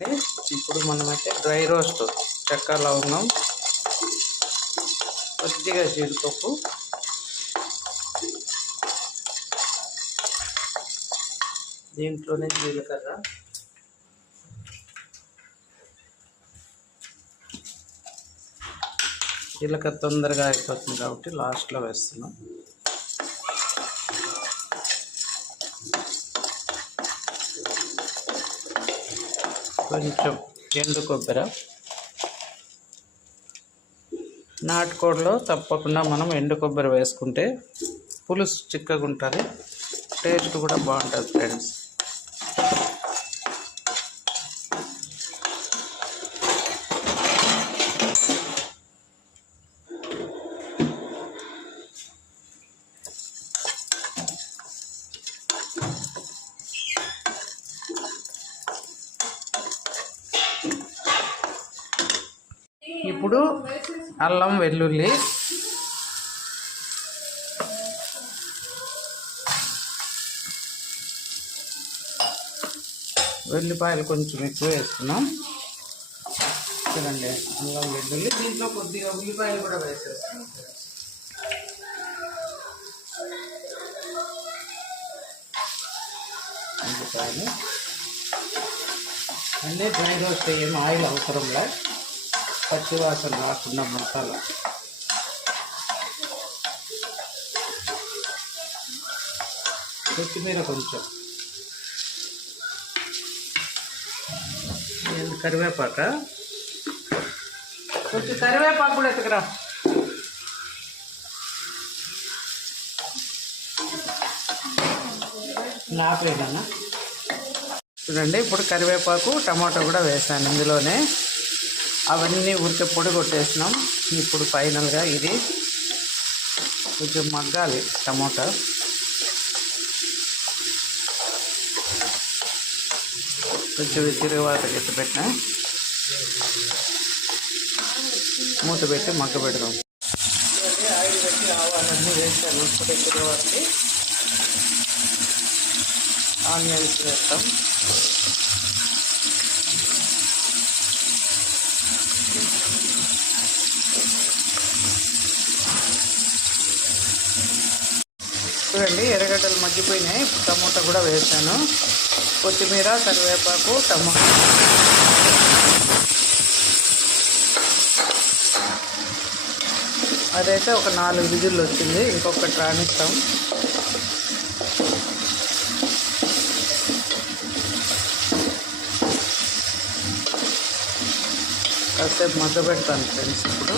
ఇప్పుడు మనమైతే dry roast చెక్క లవంగం కొద్దిగా జీడిపప్పు దీంట్లోనే జీలకర్ర తొందరగా అయిపోతుంది కాబట్టి లాస్ట్లో వేస్తున్నాం. కొంచెం ఎండు కొబ్బరి, నాటుకోడిలో తప్పకుండా మనం ఎండు కొబ్బరి వేసుకుంటే పులుసు చిక్కగా ఉంటుంది, టేస్ట్ కూడా బాగుంటుంది ఫ్రెండ్స్. ఇప్పుడు అల్లం వెల్లుల్లి వెల్లిపాయలు కొంచెం ఎక్కువ వేస్తున్నాం. చూడండి అల్లం వెల్లుల్లి, దీంట్లో కొద్దిగా ఉల్లిపాయలు కూడా వేసేస్తున్నాం. ఉల్లిపాయలు అన్నీ డ్రై రోస్ట్ ఏం ఆయిల్ అవసరంలే, పచ్చివాసన రాకుండా మసాలా. కొత్తిమీర కొంచెం, కరివేపాక కొంచెం, కరివేపాకు కూడా ఎత్తుకురా. నాపలేదన్నా. చూడండి ఇప్పుడు కరివేపాకు టమాటో కూడా వేసాను ఇందులోనే. అవన్నీ ఉరికే పొడి కొట్టేసినాం. ఇప్పుడు ఫైనల్గా ఇది కొంచెం మగ్గాలి టమాటా. కొంచెం తిరుగువాత ఎత్తి పెట్టిన మూత పెట్టి మగ్గ పెడదాం. ఆయిల్ పెట్టి ఆవాలన్నీ వేసాను. ఇప్పుడు తిరుగువాతకి ఆనియన్స్ వేస్తాం. చూడండి ఎర్రగడ్డలు మగ్గిపోయినాయి. టమోటా కూడా వేసాను. కొత్తిమీర, కరివేపాకు, టమాటా. అదైతే ఒక 4 విజిల్లు వచ్చింది. ఇంకొకటి రానిస్తాం. కాసేపు మగ్గ పెడతాను ఫ్రెండ్స్. ఇప్పుడు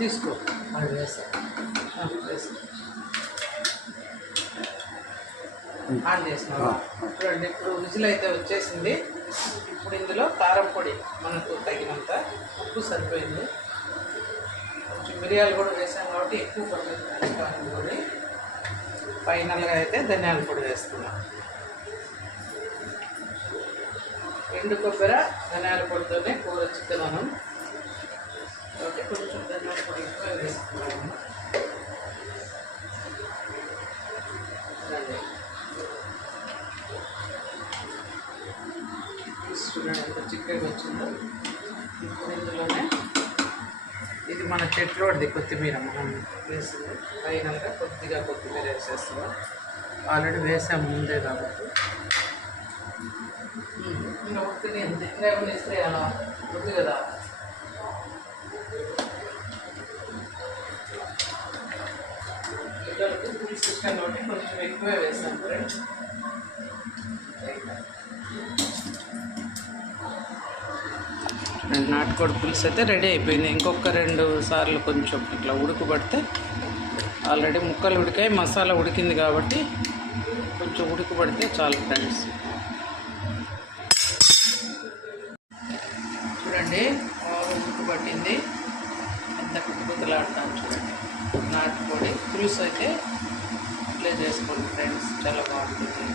తీసుకో ఆన్ చేసినావా? చూడండి ఇప్పుడు విజిల్ అయితే వచ్చేసింది. ఇప్పుడు ఇందులో కారం పొడి మనకు తగినంత, ఉప్పు సరిపోయింది. కొంచెం మిరియాలు కూడా వేసాం కాబట్టి ఎక్కువ పడుతుంది కారం పొడి. ఫైనల్గా అయితే ధనియాల పొడి వేస్తున్నాం. ఎండు కొబ్బరి ధనియాల పొడితోనే కూర చికెన్ మనం కాబట్టి కొంచెం ధనియాల పొడి ఎక్కువ వేస్తున్నాము. చూడండి ఎంత చిక్కగా వచ్చిందో. ఇప్పుడు ఇందులోనే ఇది మన చెట్లోది కొత్తిమీర మనం వేసింది. ఫైనల్గా కొద్దిగా కొత్తిమీర వేసేస్తున్నాం. ఆల్రెడీ వేసాము ముందే కాబట్టి. ఇంకా ఉత్తిని ఎంత చిక్కగా వేస్తే అలా ఉంది కదా. పిల్లలకు పులుసు ఇష్టం కాబట్టి కొంచెం ఎక్కువే వేసాను ఫ్రెండ్స్. నాటుకోడి పులుసు అయితే రెడీ అయిపోయింది. ఇంకొక 2 సార్లు కొంచెం ఇట్లా ఉడకబడితే ఆల్రెడీ ముక్కలు ఉడికాయి, మసాలా ఉడికింది కాబట్టి కొంచెం ఉడకబడితే చాలు ఫ్రెండ్స్. చూడండి ఉడకబట్టింది, ఎంత కుతుకుతలాడుతాను చూడండి. నాటుకోడి పులుసు అయితే ఇట్లే చేసుకోండి ఫ్రెండ్స్, చాలా బాగుంటుంది.